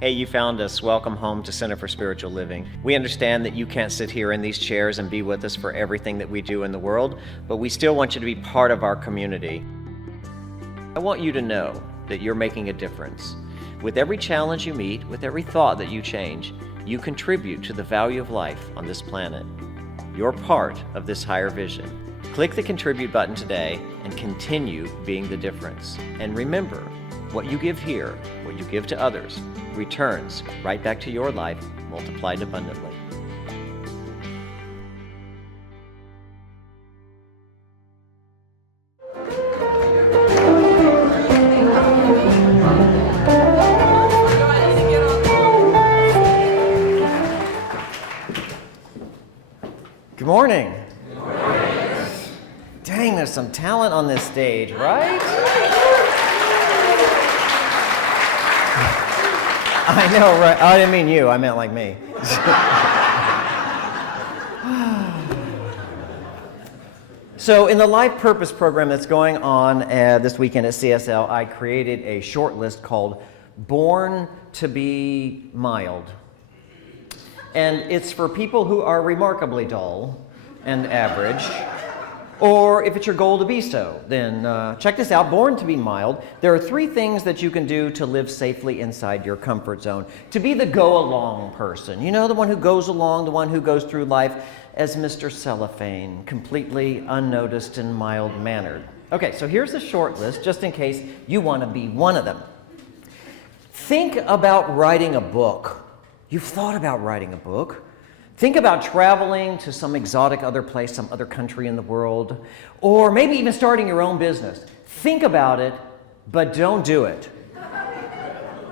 Hey, you found us. Welcome home to Center for Spiritual Living. We understand that you can't sit here in these chairs and be with us for everything that we do in the world, but we still want you to be part of our community. I want you to know that you're making a difference. With every challenge you meet, with every thought that you change, you contribute to the value of life on this planet. You're part of this higher vision. Click the Contribute button today and continue being the difference. And remember, what you give here, what you give to others, returns right back to your life, multiplied abundantly. Good morning. Good morning. Dang, there's some talent on this stage, right? I know, right? I didn't mean you, I meant like me. So in the Life Purpose program that's going on this weekend at CSL, I created a short list called Born to be Mild. And it's for people who are remarkably dull and average. Or if it's your goal to be so, then check this out, Born to be Mild. There are 3 things that you can do to live safely inside your comfort zone. To be the go-along person. You know, the one who goes along, the one who goes through life as Mr. Cellophane, completely unnoticed and mild-mannered. Okay, so here's the short list, just in case you want to be one of them. Think about writing a book. You've thought about writing a book. Think about traveling to some exotic other place, some other country in the world, or maybe even starting your own business. Think about it, but don't do it.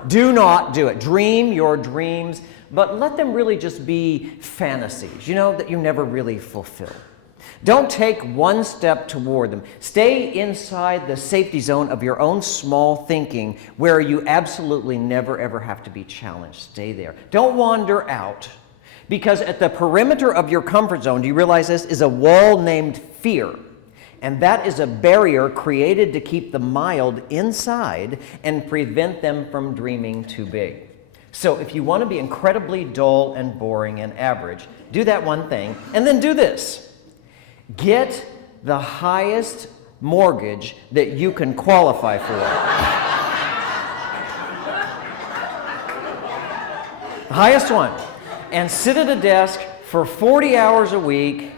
Do not do it. Dream your dreams, but let them really just be fantasies, you know, that you never really fulfill. Don't take one step toward them. Stay inside the safety zone of your own small thinking where you absolutely never ever have to be challenged. Stay there. Don't wander out. Because at the perimeter of your comfort zone, do you realize this, is a wall named fear. And that is a barrier created to keep the mild inside and prevent them from dreaming too big. So if you want to be incredibly dull and boring and average, do that one thing, and then do this. Get the highest mortgage that you can qualify for. The highest one. And sit at a desk for 40 hours a week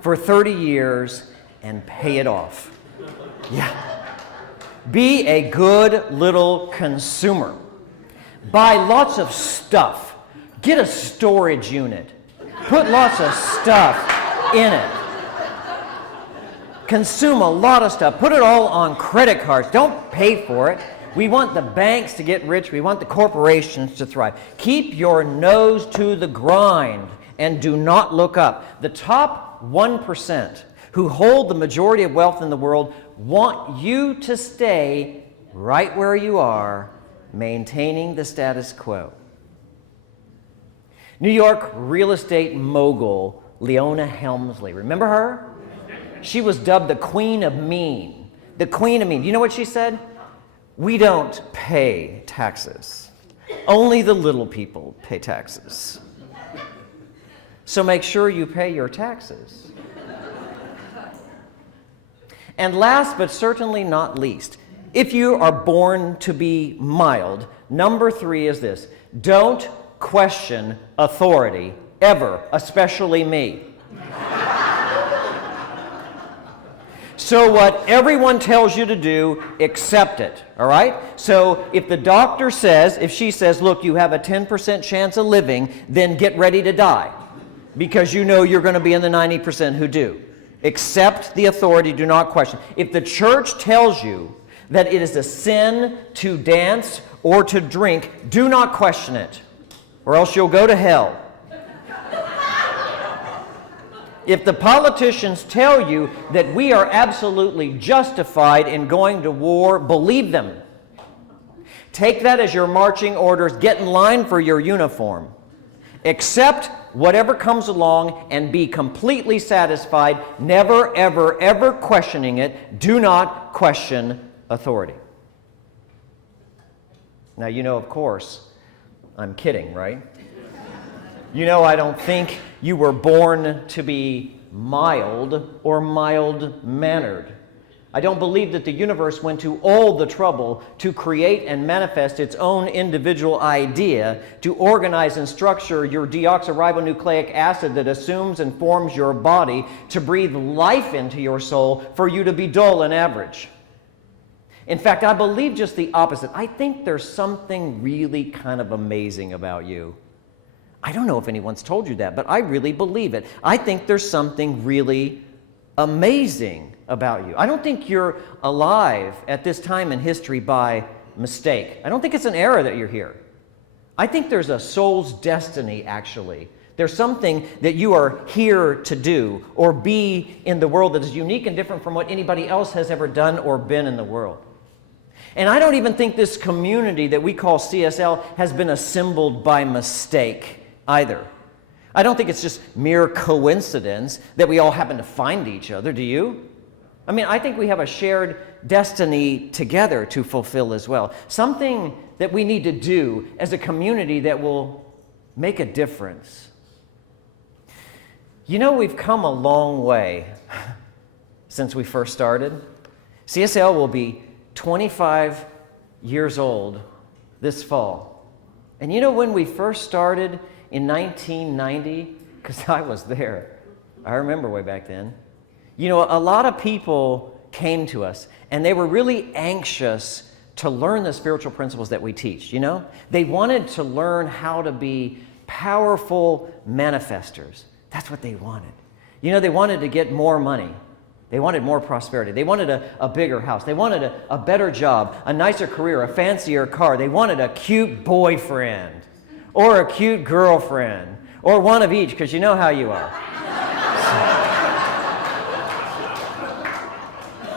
for 30 years and pay it off. Yeah. Be a good little consumer. Buy lots of stuff. Get a storage unit. Put lots of stuff in it. Consume a lot of stuff. Put it all on credit cards. Don't pay for it. We want the banks to get rich. We want the corporations to thrive. Keep your nose to the grind and do not look up. The top 1% who hold the majority of wealth in the world want you to stay right where you are, maintaining the status quo. New York real estate mogul Leona Helmsley. Remember her? She was dubbed the Queen of Mean. The Queen of Mean. You know what she said? We don't pay taxes. Only the little people pay taxes. So make sure you pay your taxes. And last but certainly not least, if you are born to be mild, number 3 is this. Don't question authority, ever, especially me. So what everyone tells you to do, accept it, all right? So if the doctor says, if she says, look, you have a 10% chance of living, then get ready to die because you know you're going to be in the 90% who do. Accept the authority, do not question. If the church tells you that it is a sin to dance or to drink, do not question it, or else you'll go to hell. If the politicians tell you that we are absolutely justified in going to war, believe them. Take that as your marching orders. Get in line for your uniform. Accept whatever comes along and be completely satisfied, never, ever, ever questioning it. Do not question authority. Now, you know, of course, I'm kidding, right? You know, I don't think you were born to be mild or mild-mannered. I don't believe that the universe went to all the trouble to create and manifest its own individual idea, to organize and structure your deoxyribonucleic acid that assumes and forms your body, to breathe life into your soul for you to be dull and average. In fact, I believe just the opposite. I think there's something really kind of amazing about you. I don't know if anyone's told you that, but I really believe it. I think there's something really amazing about you. I don't think you're alive at this time in history by mistake. I don't think it's an error that you're here. I think there's a soul's destiny, actually. There's something that you are here to do or be in the world that is unique and different from what anybody else has ever done or been in the world. And I don't even think this community that we call CSL has been assembled by mistake either. I don't think it's just mere coincidence that we all happen to find each other, do you? I mean, I think we have a shared destiny together to fulfill as well. Something that we need to do as a community that will make a difference. You know, we've come a long way since we first started. CSL will be 25 years old this fall. And you know when we first started in 1990, because I was there, I remember way back then, you know, a lot of people came to us and they were really anxious to learn the spiritual principles that we teach, you know? They wanted to learn how to be powerful manifestors. That's what they wanted. You know, they wanted to get more money. They wanted more prosperity. They wanted a bigger house. They wanted a better job, a nicer career, a fancier car. They wanted a cute boyfriend or a cute girlfriend or one of each, because you know how you are.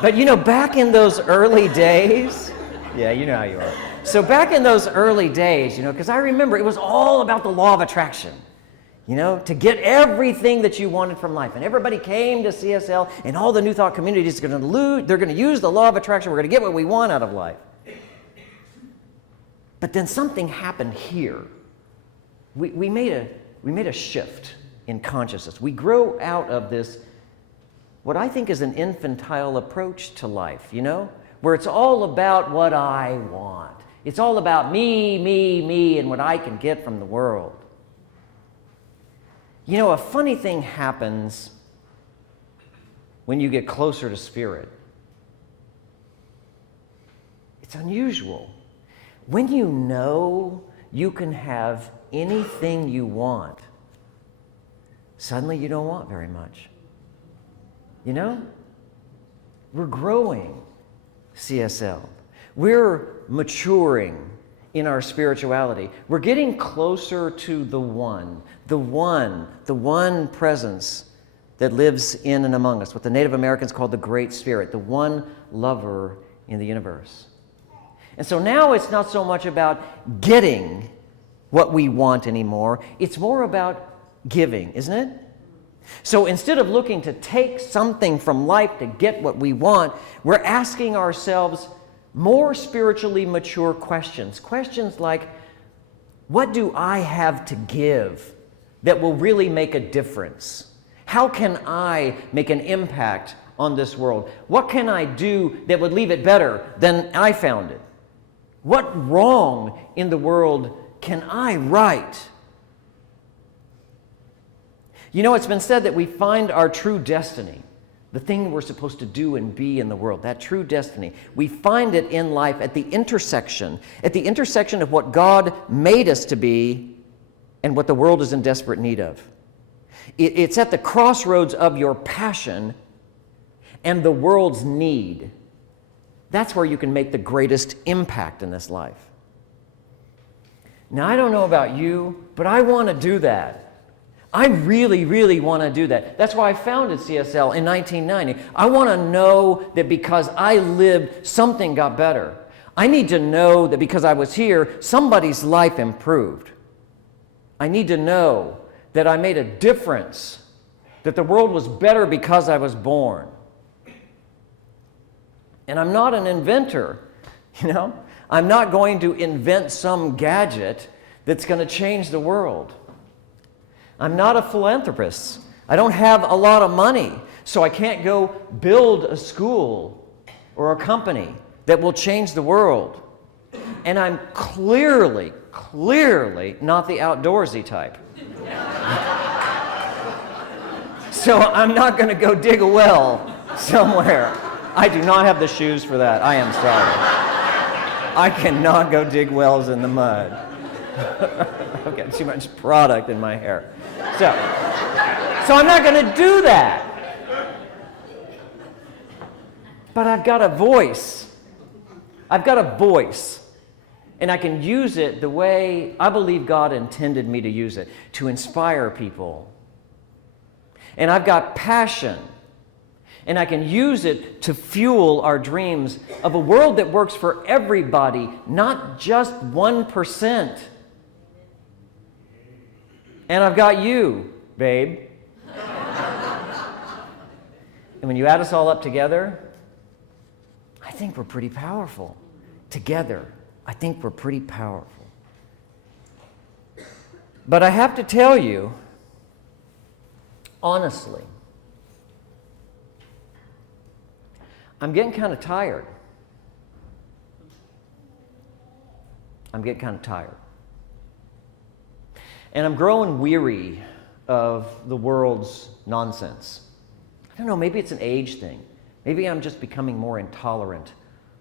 But you know, back in those early days, yeah, you know how you are. So back in those early days, you know, because I remember it was all about the law of attraction. You know, to get everything that you wanted from life. And everybody came to CSL, and all the New Thought communities they're going to use the law of attraction. We're going to get what we want out of life. But then something happened here. We made a shift in consciousness. We grow out of this, what I think is an infantile approach to life, you know, where it's all about what I want. It's all about me, and what I can get from the world. You know, a funny thing happens when you get closer to Spirit. It's unusual. When you know you can have anything you want, suddenly you don't want very much. You know? We're growing, CSL. We're maturing in our spirituality. We're getting closer to the one presence that lives in and among us, what the Native Americans called the Great Spirit, the one lover in the universe. And so now it's not so much about getting what we want anymore, it's more about giving, isn't it? So instead of looking to take something from life to get what we want, we're asking ourselves more spiritually mature questions. Questions like, what do I have to give that will really make a difference? How can I make an impact on this world? What can I do that would leave it better than I found it? What wrong in the world can I right? You know, it's been said that we find our true destiny, the thing we're supposed to do and be in the world, that true destiny. We find it in life at the intersection of what God made us to be and what the world is in desperate need of. It's at the crossroads of your passion and the world's need. That's where you can make the greatest impact in this life. Now, I don't know about you, but I want to do that. I really, really want to do that. That's why I founded CSL in 1990. I want to know that because I lived, something got better. I need to know that because I was here, somebody's life improved. I need to know that I made a difference, that the world was better because I was born. And I'm not an inventor, you know? I'm not going to invent some gadget that's going to change the world. I'm not a philanthropist. I don't have a lot of money, so I can't go build a school or a company that will change the world. And I'm clearly not the outdoorsy type. So I'm not going to go dig a well somewhere. I do not have the shoes for that. I am sorry. I cannot go dig wells in the mud. I've got too much product in my hair. So I'm not going to do that. But I've got a voice. I've got a voice. And I can use it the way I believe God intended me to use it, to inspire people. And I've got passion. And I can use it to fuel our dreams of a world that works for everybody, not just 1%. And I've got you, babe. And when you add us all up together, I think we're pretty powerful. Together, I think we're pretty powerful. But I have to tell you, honestly, I'm getting kind of tired. I'm getting kind of tired. And I'm growing weary of the world's nonsense. I don't know, maybe it's an age thing. Maybe I'm just becoming more intolerant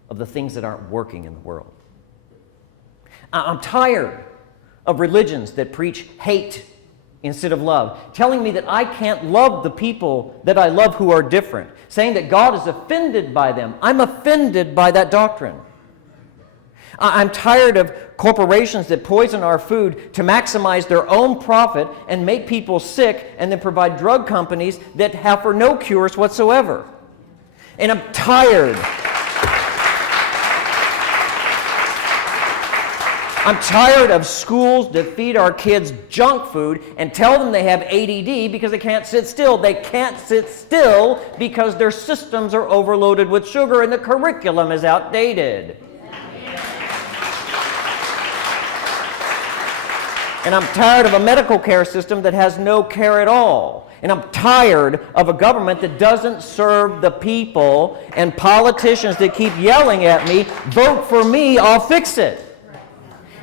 of the things that aren't working in the world. I'm tired of religions that preach hate instead of love, telling me that I can't love the people that I love who are different, saying that God is offended by them. I'm offended by that doctrine. I'm tired of corporations that poison our food to maximize their own profit and make people sick, and then provide drug companies that offer no cures whatsoever. And I'm tired. I'm tired of schools that feed our kids junk food and tell them they have ADD because they can't sit still. They can't sit still because their systems are overloaded with sugar and the curriculum is outdated. And I'm tired of a medical care system that has no care at all. And I'm tired of a government that doesn't serve the people and politicians that keep yelling at me, vote for me, I'll fix it.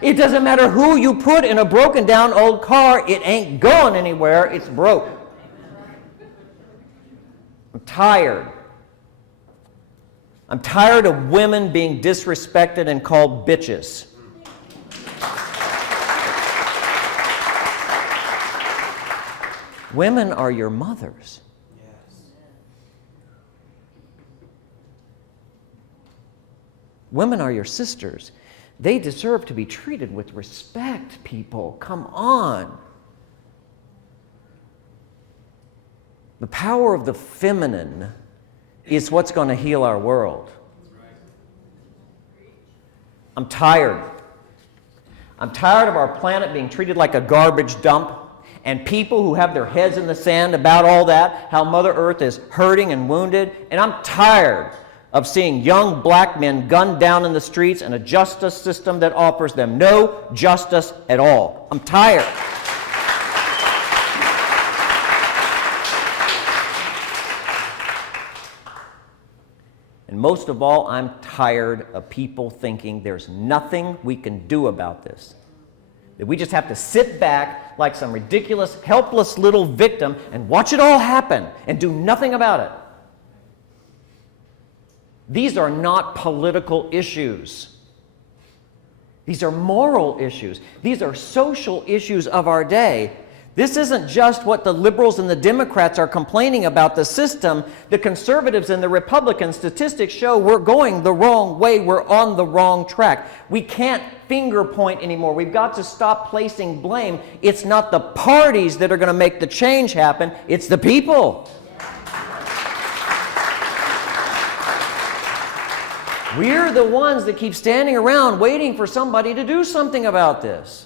It doesn't matter who you put in a broken down old car, it ain't going anywhere, it's broke. I'm tired. I'm tired of women being disrespected and called bitches. Women are your mothers. Yes. Women are your sisters. They deserve to be treated with respect, people. Come on. The power of the feminine is what's going to heal our world. I'm tired. I'm tired of our planet being treated like a garbage dump, and people who have their heads in the sand about all that, how Mother Earth is hurting and wounded. And I'm tired of seeing young black men gunned down in the streets and a justice system that offers them no justice at all. I'm tired. And most of all, I'm tired of people thinking there's nothing we can do about this. That we just have to sit back like some ridiculous, helpless little victim and watch it all happen and do nothing about it. These are not political issues. These are moral issues. These are social issues of our day. This isn't just what the liberals and the Democrats are complaining about the system. The conservatives and the Republicans, statistics show we're going the wrong way. We're on the wrong track. We can't finger point anymore. We've got to stop placing blame. It's not the parties that are going to make the change happen. It's the people. We're the ones that keep standing around waiting for somebody to do something about this.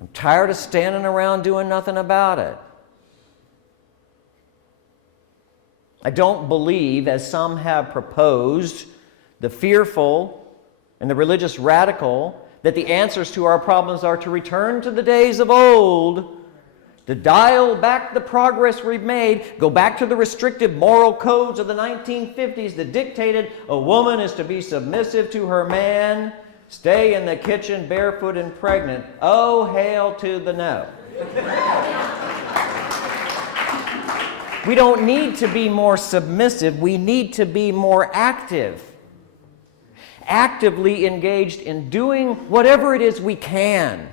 I'm tired of standing around doing nothing about it. I don't believe, as some have proposed, the fearful and the religious radical, that the answers to our problems are to return to the days of old, to dial back the progress we've made, go back to the restrictive moral codes of the 1950s that dictated a woman is to be submissive to her man, stay in the kitchen barefoot and pregnant. Oh, hail to the no. We don't need to be more submissive. We need to be more active. Actively engaged in doing whatever it is we can,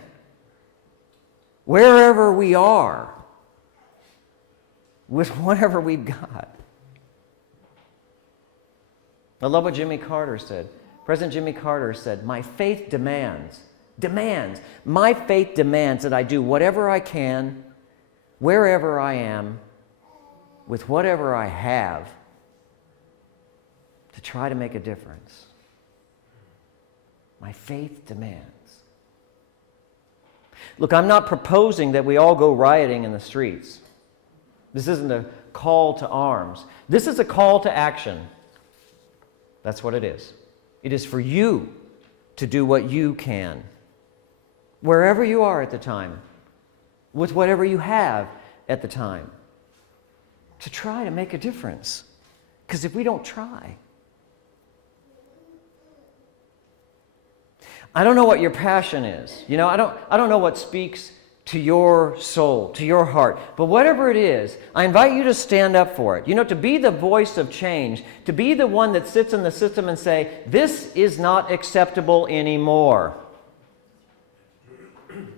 wherever we are, with whatever we've got. I love what Jimmy Carter said. President Jimmy Carter said, my faith demands, my faith demands that I do whatever I can, wherever I am, with whatever I have, to try to make a difference. My faith demands. Look, I'm not proposing that we all go rioting in the streets. This isn't a call to arms. This is a call to action. That's what it is. It is for you to do what you can, wherever you are at the time, with whatever you have at the time, to try to make a difference. Because if we don't try, I don't know what your passion is. You know, I don't know what speaks to your soul, to your heart. But whatever it is, I invite you to stand up for it. You know, to be the voice of change, to be the one that sits in the system and say, this is not acceptable anymore.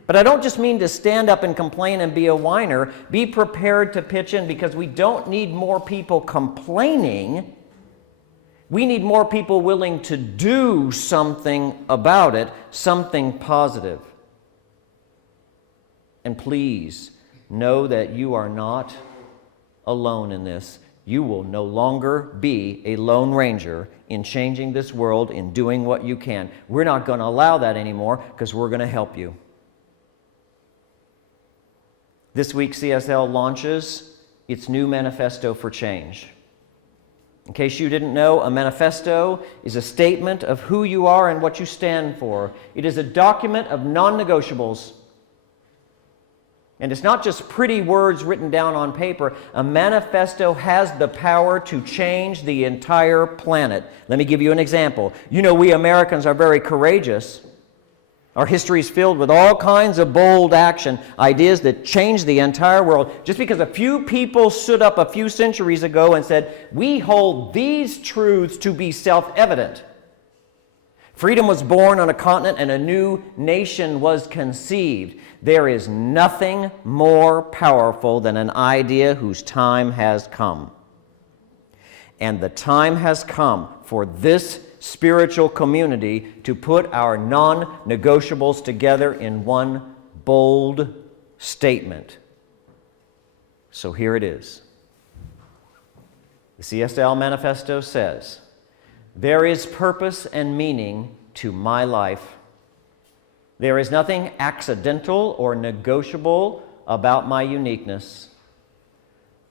But I don't just mean to stand up and complain and be a whiner. Be prepared to pitch in, because we don't need more people complaining. We need more people willing to do something about it, something positive. And please know that you are not alone in this. You will no longer be a lone ranger in changing this world, in doing what you can. We're not going to allow that anymore, because we're going to help you. This week, CSL launches its new Manifesto for Change. In case you didn't know, a manifesto is a statement of who you are and what you stand for. It is a document of non-negotiables. And it's not just pretty words written down on paper. A manifesto has the power to change the entire planet. Let me give you an example. You know, we Americans are very courageous. Our history is filled with all kinds of bold action, ideas that change the entire world. Just because a few people stood up a few centuries ago and said, we hold these truths to be self-evident. Freedom was born on a continent and a new nation was conceived. There is nothing more powerful than an idea whose time has come. And the time has come for this spiritual community to put our non-negotiables together in one bold statement. So here it is. The CSL Manifesto says, there is purpose and meaning to my life. There is nothing accidental or negotiable about my uniqueness.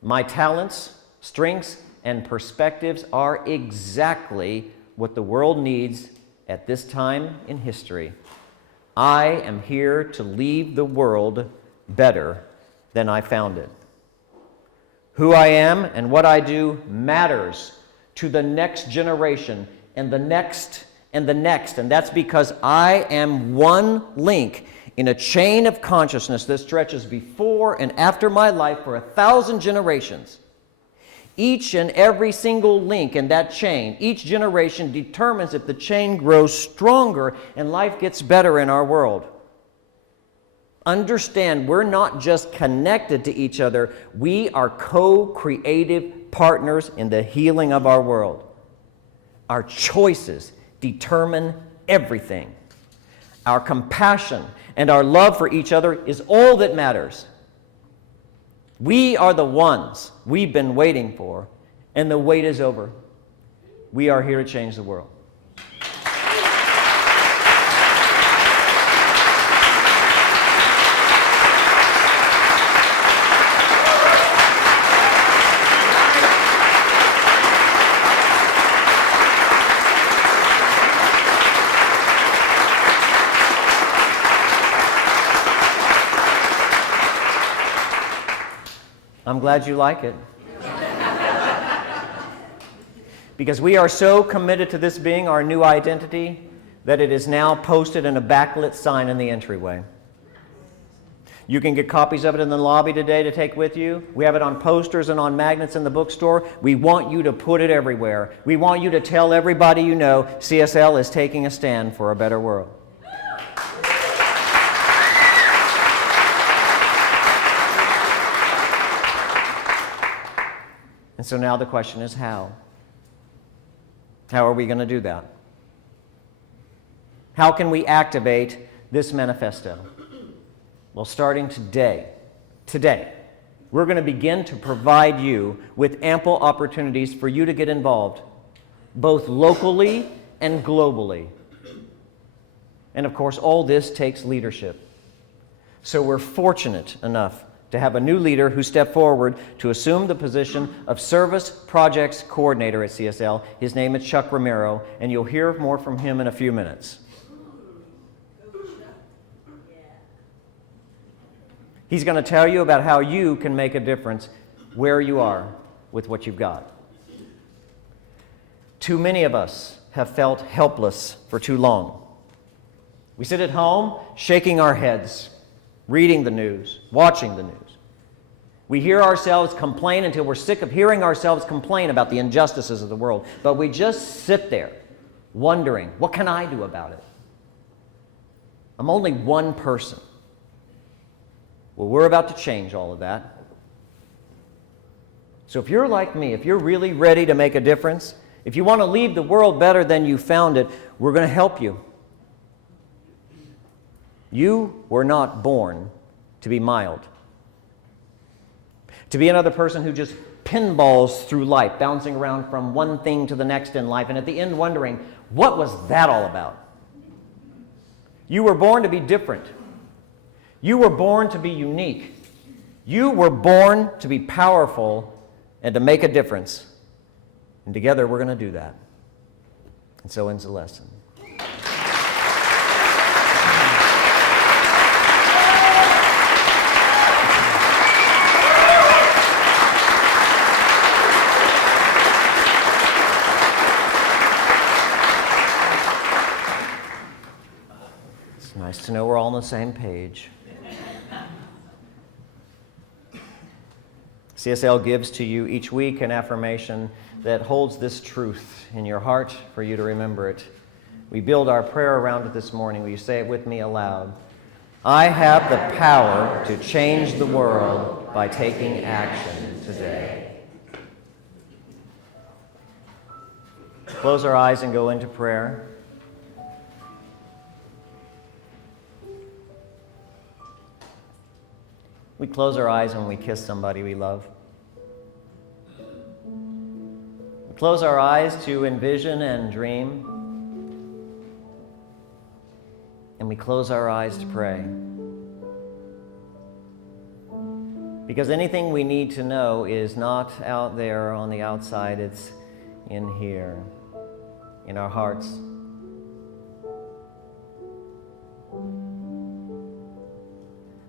My talents, strengths, and perspectives are exactly what the world needs at this time in history. I am here to leave the world better than I found it. Who I am and what I do matters to the next generation and the next and the next. And that's because I am one link in a chain of consciousness that stretches before and after my life for 1,000 generations. Each and every single link in that chain, each generation determines if the chain grows stronger and life gets better in our world. Understand, we're not just connected to each other, we are co-creative partners in the healing of our world. Our choices determine everything. Our compassion and our love for each other is all that matters. We are the ones we've been waiting for, and the wait is over. We are here to change the world. I'm glad you like it. Because we are so committed to this being our new identity that it is now posted in a backlit sign in the entryway. You can get copies of it in the lobby today to take with you. We have it on posters and on magnets in the bookstore. We want you to put it everywhere. We want you to tell everybody you know CSL is taking a stand for a better world. And so now the question is how? How are we going to do that? How can we activate this manifesto? Well, starting today, we're going to begin to provide you with ample opportunities for you to get involved, both locally and globally. And of course, all this takes leadership. So we're fortunate enough to have a new leader who stepped forward to assume the position of Service Projects Coordinator at CSL. His name is Chuck Romero, and you'll hear more from him in a few minutes. He's going to tell you about how you can make a difference where you are with what you've got. Too many of us have felt helpless for too long. We sit at home shaking our heads, reading the news, watching the news. We hear ourselves complain until we're sick of hearing ourselves complain about the injustices of the world. But we just sit there wondering, what can I do about it? I'm only one person. Well, we're about to change all of that. So if you're like me, if you're really ready to make a difference, if you want to leave the world better than you found it, we're going to help you. You were not born to be mild. To be another person who just pinballs through life, bouncing around from one thing to the next in life, and at the end wondering, what was that all about? You were born to be different. You were born to be unique. You were born to be powerful and to make a difference. And together we're going to do that. And so ends the lesson. It's nice to know we're all on the same page. CSL gives to you each week an affirmation that holds this truth in your heart for you to remember it. We build our prayer around it this morning. Will you say it with me aloud? I have the power to change the world by taking action today. Close our eyes and go into prayer. We close our eyes when we kiss somebody we love. We close our eyes to envision and dream. And we close our eyes to pray. Because anything we need to know is not out there on the outside, it's in here, in our hearts.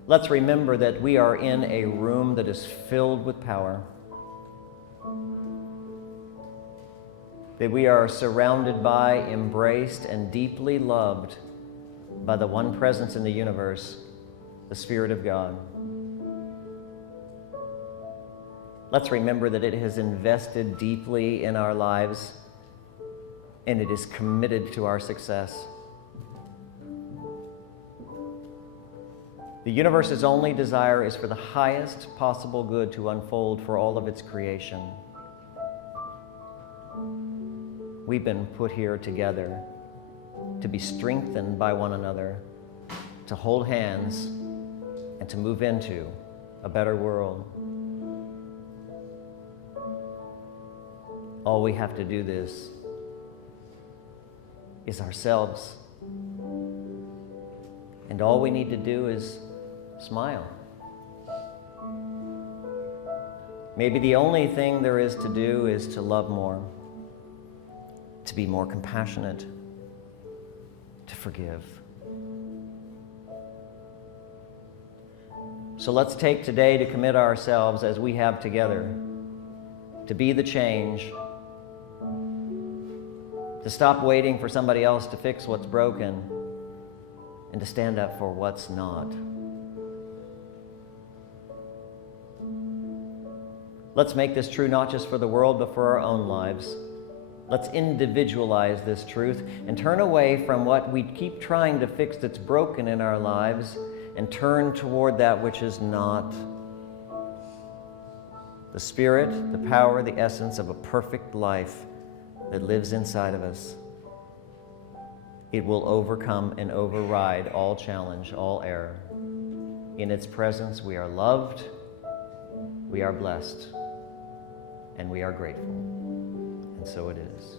Let's remember that we are in a room that is filled with power. That we are surrounded by, embraced, and deeply loved by the one presence in the universe, the Spirit of God. Let's remember that it has invested deeply in our lives and it is committed to our success. The universe's only desire is for the highest possible good to unfold for all of its creation. We've been put here together to be strengthened by one another, to hold hands, and to move into a better world. All we have to do this is ourselves. And all we need to do is smile. Maybe the only thing there is to do is to love more, to be more compassionate, to forgive. So let's take today to commit ourselves as we have together to be the change, to stop waiting for somebody else to fix what's broken, and to stand up for what's not. Let's make this true not just for the world, but for our own lives. Let's individualize this truth and turn away from what we keep trying to fix that's broken in our lives and turn toward that which is not. The Spirit, the power, the essence of a perfect life that lives inside of us. It will overcome and override all challenge, all error. In its presence, we are loved, we are blessed, and we are grateful. And so it is.